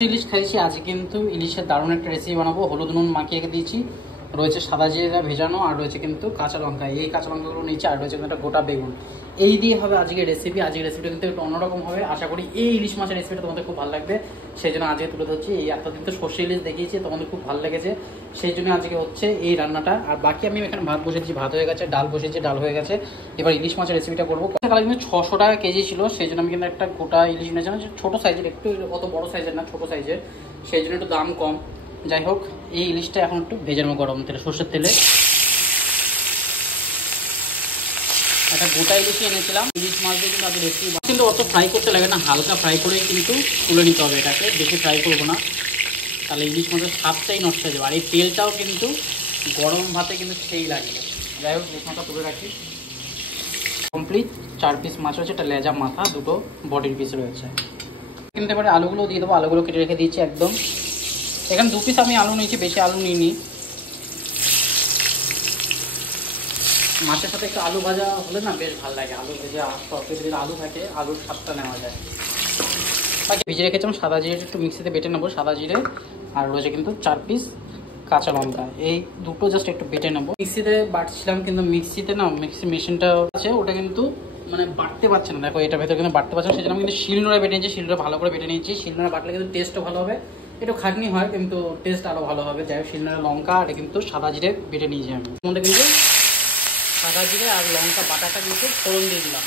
ইলিশ খাইছি আজকে কিন্তু ইলিশের দারুণ একটা রেসিপি বানাবো। হলুদ নুন মাখিয়ে দিয়েছি, রয়েছে সাদা জিরা ভেজানো, আর রয়েছে কিন্তু কাঁচা লঙ্কা। এই কাঁচা লঙ্কাগুলো নিচে, আর রয়েছে কিন্তু একটা গোটা বেগুন। এই দিয়ে হবে আজকে রেসিপি। আজকে রেসিপিটা কিন্তু একটু অন্যরকম হবে। আশা করি এই ইলিশ মাছের রেসিপিটা তোমাদের খুব ভালো লাগবে, সেই জন্য আজকে তুলে ধরছি। এই এতদিন তো সর্ষে ইলিশ দেখিয়েছি, তোমাদের খুব ভালো লেগেছে, সেই জন্য আজকে হচ্ছে এই রান্নাটা। আর বাকি আমি এখানে ভাত বসেছি, ভাত হয়ে গেছে, ডাল বসেছি, ডাল হয়ে গেছে। এবার ইলিশ মাছের রেসিপিটা করবো। কাল কিন্তু 600 টাকা কেজি ছিল, সেই জন্য আমি কিন্তু একটা গোটা ইলিশ নিয়েছিলাম, ছোটো সাইজের, একটু অত বড় সাইজের না, ছোটো সাইজের, সেই জন্য একটু দাম কম। যাই হোক, এই ইলিশটা এখন একটু ভেজে নেবো গরম তেলে, সর্ষের তেলে। একটা গোটা ইলিশই এনেছিলাম। ইলিশ মাছ দিয়ে কিন্তু আগে বেশি কিন্তু অত ফ্রাই করতে লাগে না, হালকা ফ্রাই করেই কিন্তু তুলে নিতে হবে এটাকে, বেশি ফ্রাই করবো না, তাহলে ইলিশ মাছের স্বাদটাই নষ্ট হয়ে যাবে। আর এই তেলটাও কিন্তু গরম ভাতে কিন্তু সেই লাগবে। যাই হোক, মাছটা তুলে রাখি। কমপ্লিট 4 পিস মাছ রয়েছে, একটা লেজা মাথা, দুটো বডির পিস রয়েছে। কিন্তু এবারে আলুগুলো দিয়ে দেবো। আলুগুলো কেটে রেখে দিয়েছি একদম। এখানে 2 পিস আমি আলু নিয়েছি, বেশি আলু নিইনি। মাছের সাথে একটু আলু ভাজা হলে না বেশ ভালো লাগে। আলু ভেজে তরকারি আলু থাকে, আলুর স্বাদটা নেওয়া যায়। বাকি ভেজে রেখেছিলাম সাদা জিরে, একটু মিক্সিতে বেটে নেবো সাদা জিরে, আর রয়েছে কিন্তু 4 পিস কাঁচা লঙ্কা। এই দুটো জাস্ট একটু বেটে নেবো। মিক্সিতে বাটছিলাম, কিন্তু মিক্সিতে না, মিক্সি মেশিনটা আছে, ওটা কিন্তু মানে বাটতে পারছে না। দেখো, এটার ভেতরে কিন্তু বাটতে পারছে না, সেই জন্য আমি কিন্তু শিলনোড়ায় বেটে নিয়েছি। শিলনোড়া ভালো করে বেটে নিয়েছি। শিলনোড়া বাটলে কিন্তু টেস্টও ভালো হবে, একটু খাটনি হয় কিন্তু টেস্ট আরও ভালো হবে। যাই হোক, শিলনোড়া লঙ্কা আর কিন্তু সাদা জিরে বেটে নিয়েছি আমি। মধ্যে কিন্তু সাদা জিরে আর লঙ্কা বাটাটা কিন্তু ফোড়ন দিয়ে দিলাম।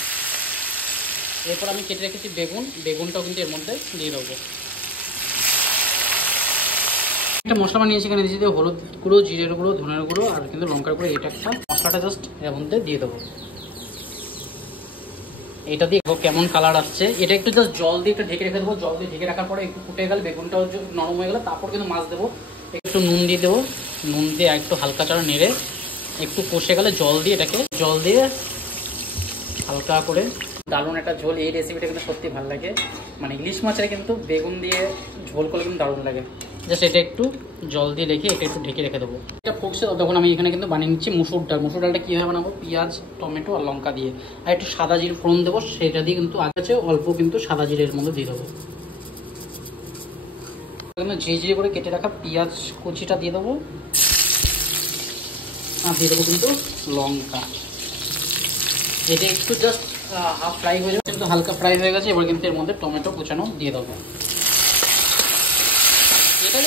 এরপর আমি কেটে রেখেছি বেগুন, বেগুনটাও কিন্তু এর মধ্যে দিয়ে দেবো। একটা মশলা বানিয়েছি, এখানে দিয়েছি হলুদ গুঁড়ো, জিরের গুঁড়ো, ধনের গুঁড়ো, আর কিন্তু লঙ্কার গুঁড়ো। এটা একটা মশলাটা জাস্ট এর মধ্যে দিয়ে দেবো। এটা দিয়ে কেমন কালার আসছে। এটা একটু জাস্ট জল দিয়ে একটু ঢেকে রেখে দেবো। জল দিয়ে ঢেকে রাখার পরে একটু ফুটে গেলে, বেগুনটাও নরম হয়ে গেলে, তারপর কিন্তু মাছ দেবো। একটু নুন দিয়ে দেবো। নুন দিয়ে একটু হালকা চাড়া নেড়ে একটু কষে গেলে জল দিয়ে, এটাকে জল দিয়ে হালকা করে দারুণ একটা ঝোল। এই রেসিপিটা কিন্তু সত্যি ভালো লাগে, মানে ইলিশ মাছের কিন্তু বেগুন দিয়ে ঝোল করলে কিন্তু দারুণ লাগে। জাস্ট এটা একটু জল দিয়ে রেখে এটা একটু ঢেকে রেখে দেবো। এটা ফুটছে তখন আমি এখানে কিন্তু বানিয়ে নিচ্ছি মুসুর ডাল। মুসুর ডালটা কীভাবে বানাবো, পেঁয়াজ, টমেটো আর লঙ্কা দিয়ে, আর একটু সাদা জিরে ফোড়ন দেবো। সেটা দিয়ে কিন্তু আছে অল্প কিন্তু সাদা জিরের মধ্যে দিয়ে দেবো। ঝিঝিরি করে কেটে রাখা পেঁয়াজ কুচিটা দিয়ে দেবো, আর দিয়ে দেবো কিন্তু লঙ্কা। এটা একটু জাস্ট হাফ ফ্রাই হয়ে যাবে, কিন্তু হালকা ফ্রাই হয়ে গেছে। এবার কিন্তু এর মধ্যে টমেটো কুচানো দিয়ে দেবো। এটা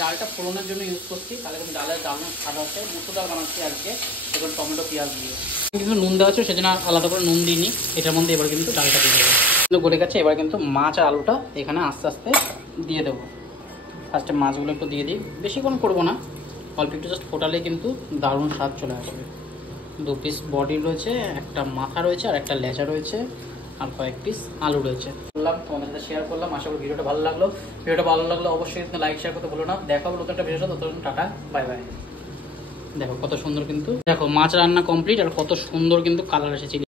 ডালটা ফোড়নের জন্য ইউজ করছি, তাহলে কিন্তু ডালের স্বাদ আছে। মুসুর ডাল বানাচ্ছি আজকে, এবার টমেটো পেঁয়াজ দিয়ে। কিন্তু নুন দেওয়া আছে, সেজন্য আলাদা করে নুন দিইনি এটার মধ্যে। এবার কিন্তু ডালটা দিয়ে দেবো, কিন্তু গলে গেছে। এবার কিন্তু মাছ আর আলুটা এখানে আস্তে আস্তে দিয়ে দেবো। ফার্স্টে মাছগুলো একটু দিয়ে দিই, বেশিক্ষণ করবো না, অল্প একটু জাস্ট ফোটালেই কিন্তু দারুণ স্বাদ চলে আসবে। 2 পিস বডি রয়েছে, একটা মাথা রয়েছে, আর একটা লেজা রয়েছে, আর কয়েক পিস আলু রয়েছে। বললাম তোমাদের সাথে শেয়ার করলাম। আশা করি ভিডিওটা ভালো লাগলো। ভিডিওটা ভালো লাগলো অবশ্যই কিন্তু লাইক শেয়ার করতে ভুলো না। দেখা হবে নতুন একটা ভিডিও। ততক্ষণ টাটা, বাই বাই। দেখো কত সুন্দর কিন্তু, দেখো মাছ রান্না কমপ্লিট, আর কত সুন্দর কিন্তু কালার এসেছে।